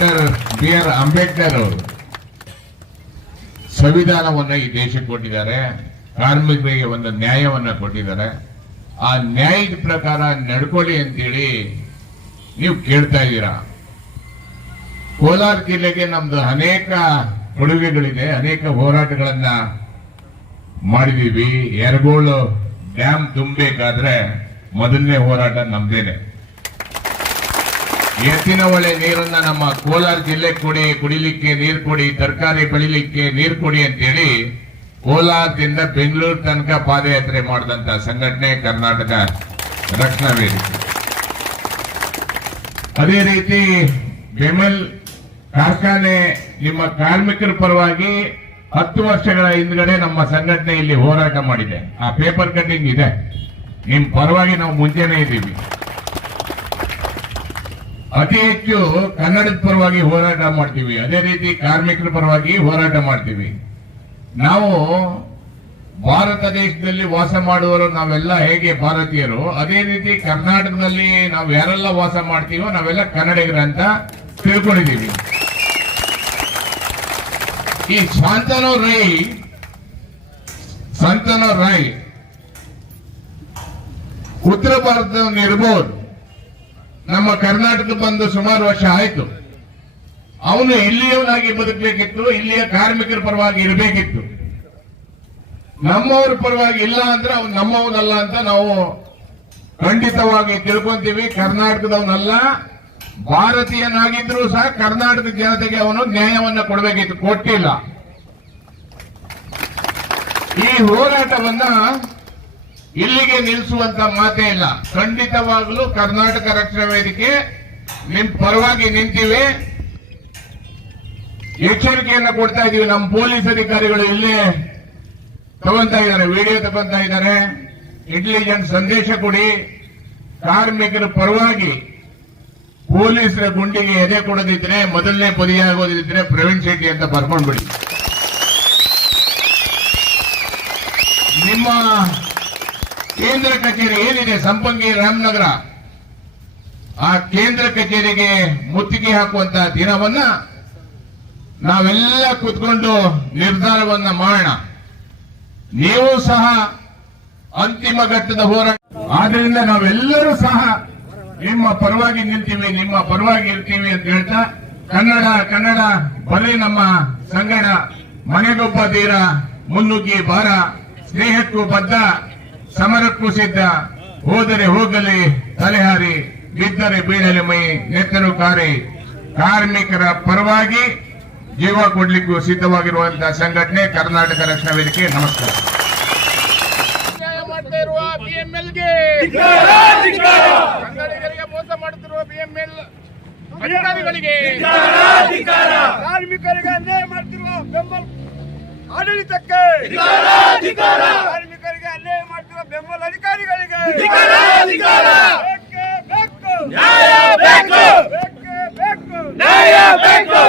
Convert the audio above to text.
Doctor B.R. Ambedkar ಅವರು ಸಂವಿಧಾನವನ್ನ ಈ ದೇಶಕ್ಕೆ ಕೊಟ್ಟಿದ್ದಾರೆ, ಕಾರ್ಮಿಕರಿಗೆ ಒಂದು ನ್ಯಾಯವನ್ನ ಕೊಟ್ಟಿದ್ದಾರೆ. ಆ ನ್ಯಾಯದ ಪ್ರಕಾರ ನಡ್ಕೊಳ್ಳಿ ಅಂತೇಳಿ ನೀವು ಕೇಳ್ತಾ ಇದ್ದೀರಾ. ಕೋಲಾರ ಜಿಲ್ಲೆಗೆ ನಮ್ದು ಅನೇಕ ಕೊಡುಗೆಗಳಿದೆ, ಅನೇಕ ಹೋರಾಟಗಳನ್ನ ಮಾಡಿದೀವಿ. ಯರಗೋಳು ಡ್ಯಾಮ್ ತುಂಬಬೇಕಾದ್ರೆ ಮೊದಲನೇ ಹೋರಾಟ ನಮ್ದೇನೆ. ಎತ್ತಿನ ಹೊಳೆ ನೀರನ್ನ ನಮ್ಮ ಕೋಲಾರ ಜಿಲ್ಲೆ ಕೊಡಿ, ಕುಡಿಲಿಕ್ಕೆ ನೀರು ಕೊಡಿ, ತರಕಾರಿ ಬೆಳಿಲಿಕ್ಕೆ ನೀರು ಕೊಡಿ ಅಂತೇಳಿ ಕೋಲಾರದಿಂದ ಬೆಂಗಳೂರು ತನಕ ಪಾದಯಾತ್ರೆ ಮಾಡಿದಂತ ಸಂಘಟನೆ ಕರ್ನಾಟಕ ರಕ್ಷಣಾ ವೇದಿಕೆ. ಅದೇ ರೀತಿ ಬೆಮೆಲ್ ಕಾರ್ಖಾನೆ ನಿಮ್ಮ ಕಾರ್ಮಿಕರ ಪರವಾಗಿ 10 ವರ್ಷಗಳ ಹಿಂದ್ಗಡೆ ನಮ್ಮ ಸಂಘಟನೆ ಇಲ್ಲಿ ಹೋರಾಟ ಮಾಡಿದೆ. ಆ ಪೇಪರ್ ಕಟ್ಟಿಂಗ್ ಇದೆ, ನಿಮ್ ಪರವಾಗಿ ನಾವು ಮುಂಚೆನೆ ಇದ್ದೀವಿ. ಅತಿ ಹೆಚ್ಚು ಕನ್ನಡದ ಪರವಾಗಿ ಹೋರಾಟ ಮಾಡ್ತೀವಿ, ಅದೇ ರೀತಿ ಕಾರ್ಮಿಕರ ಪರವಾಗಿ ಹೋರಾಟ ಮಾಡ್ತೀವಿ. ನಾವು ಭಾರತ ದೇಶದಲ್ಲಿ ವಾಸ ಮಾಡುವವರು ನಾವೆಲ್ಲ ಹೇಗೆ ಭಾರತೀಯರು, ಅದೇ ರೀತಿ ಕರ್ನಾಟಕದಲ್ಲಿ ನಾವು ಯಾರೆಲ್ಲ ವಾಸ ಮಾಡ್ತೀವೋ ನಾವೆಲ್ಲ ಕನ್ನಡಿಗರಂತ ತಿಳ್ಕೊಂಡಿದ್ದೀವಿ. ಈ ಶಾಂತನು ರೈ ಉತ್ತರ ಭಾರತದವನು ಇರ್ಬೋದು, ನಮ್ಮ ಕರ್ನಾಟಕ ಬಂದು ಸುಮಾರು ವರ್ಷ ಆಯ್ತು. ಅವನು ಇಲ್ಲಿಯವನಾಗಿ ಬದುಕಬೇಕಿತ್ತು, ಇಲ್ಲಿಯ ಕಾರ್ಮಿಕರ ಪರವಾಗಿ ಇರಬೇಕಿತ್ತು. ನಮ್ಮವ್ರ ಪರವಾಗಿ ಇಲ್ಲ ಅಂದ್ರೆ ಅವನು ನಮ್ಮವನಲ್ಲ ಅಂತ ನಾವು ಖಂಡಿತವಾಗಿ ತಿಳ್ಕೊಂತೀವಿ. ಕರ್ನಾಟಕದವನಲ್ಲ, ಭಾರತೀಯನಾಗಿದ್ರೂ ಸಹ ಕರ್ನಾಟಕ ಜನತೆಗೆ ಅವನು ನ್ಯಾಯವನ್ನ ಕೊಡಬೇಕಿತ್ತು, ಕೊಟ್ಟಿಲ್ಲ. ಈ ಹೋರಾಟವನ್ನ ಇಲ್ಲಿಗೆ ನಿಲ್ಲಿಸುವಂತ ಮಾತೇ ಇಲ್ಲ. ಖಂಡಿತವಾಗಲೂ ಕರ್ನಾಟಕ ರಕ್ಷಣಾ ವೇದಿಕೆ ನಿಮ್ ಪರವಾಗಿ ನಿಂತೀವಿ, ಎಚ್ಚರಿಕೆಯನ್ನ ಕೊಡ್ತಾ ಇದೀವಿ. ನಮ್ಮ ಪೊಲೀಸ್ ಅಧಿಕಾರಿಗಳು ಇಲ್ಲೇ ತಗೊಂತಾ ಇದ್ದಾರೆ, ವಿಡಿಯೋ ತಗೊಂತಾ ಇದ್ದಾರೆ. ಇಂಟೆಲಿಜೆನ್ಸ್ ಸಂದೇಶ ಕೊಡಿ, ಕಾರ್ಮಿಕರ ಪರವಾಗಿ ಪೊಲೀಸರ ಗುಂಡಿಗೆ ಎದೆ ಕೊಡದಿದ್ರೆ, ಮೊದಲನೇ ಪೊದೆಯಾಗೋದಿದ್ರೆ ಪ್ರವೀಣ್ ಶೆಟ್ಟಿ ಅಂತ ಬರ್ಕೊಂಡ್ಬಿಡಿ. ನಿಮ್ಮ ಕೇಂದ್ರ ಕಚೇರಿ ಏನಿದೆ ಸಂಪಂಗಿ ರಾಮನಗರ, ಆ ಕೇಂದ್ರ ಕಚೇರಿಗೆ ಮುತ್ತಿಗೆ ಹಾಕುವಂತ ದಿನವನ್ನ ನಾವೆಲ್ಲ ಕೂತ್ಕೊಂಡು ನಿರ್ಧಾರವನ್ನ ಮಾಡೋಣ. ನೀವು ಸಹ ಅಂತಿಮ ಘಟ್ಟದ ಹೋರಾಟ. ಆದ್ರಿಂದ ನಾವೆಲ್ಲರೂ ಸಹ ನಿಮ್ಮ ಪರವಾಗಿ ನಿಲ್ತೀವಿ, ನಿಮ್ಮ ಪರವಾಗಿ ಇರ್ತೀವಿ ಅಂತ ಹೇಳ್ತಾ, ಕನ್ನಡ ಬರೀ ನಮ್ಮ ಸಂಗಡ, ಮನೆಗೊಬ್ಬ ತೀರ, ಮುನ್ನುಗ್ಗಿ ಬಾರ, ಸ್ನೇಹಕ್ಕೂ ಬದ್ಧ, ಸಮರಕ್ಕೂ ಸಿದ್ಧ, ಹೋದರೆ ಹೋಗಲಿ ತಲೆಹಾರಿ, ಬಿದ್ದರೆ ಬೀಳಲಿ ಮೈ, ನೆತ್ತರು ಕಾರಿ, ಕಾರ್ಮಿಕರ ಪರವಾಗಿ ಜೀವ ಕೊಡ್ಲಿಕ್ಕೂ ಸಿದ್ಧವಾಗಿರುವಂತಹ ಸಂಘಟನೆ ಕರ್ನಾಟಕ ರಕ್ಷಣಾ ವೇದಿಕೆ. ನಮಸ್ಕಾರ. ಕನ್ನಡಿಗರಿಗೆ ಮೋಸ ಮಾಡುತ್ತಿರುವ BML ಅಧಿಕಾರಿಗಳಿಗೆ, ಕಾರ್ಮಿಕರಿಗೆ ಅನ್ಯಾಯ ಮಾಡುತ್ತಿರುವ ಬೆಂಬಲ ಆಡಳಿತಕ್ಕೆ, ಕಾರ್ಮಿಕರಿಗೆ ಅನ್ಯಾಯ ಮಾಡುತ್ತಿರುವ ಬೆಂಬಲ ಅಧಿಕಾರಿಗಳಿಗೆ ನ್ಯಾಯ ಬೇಕು.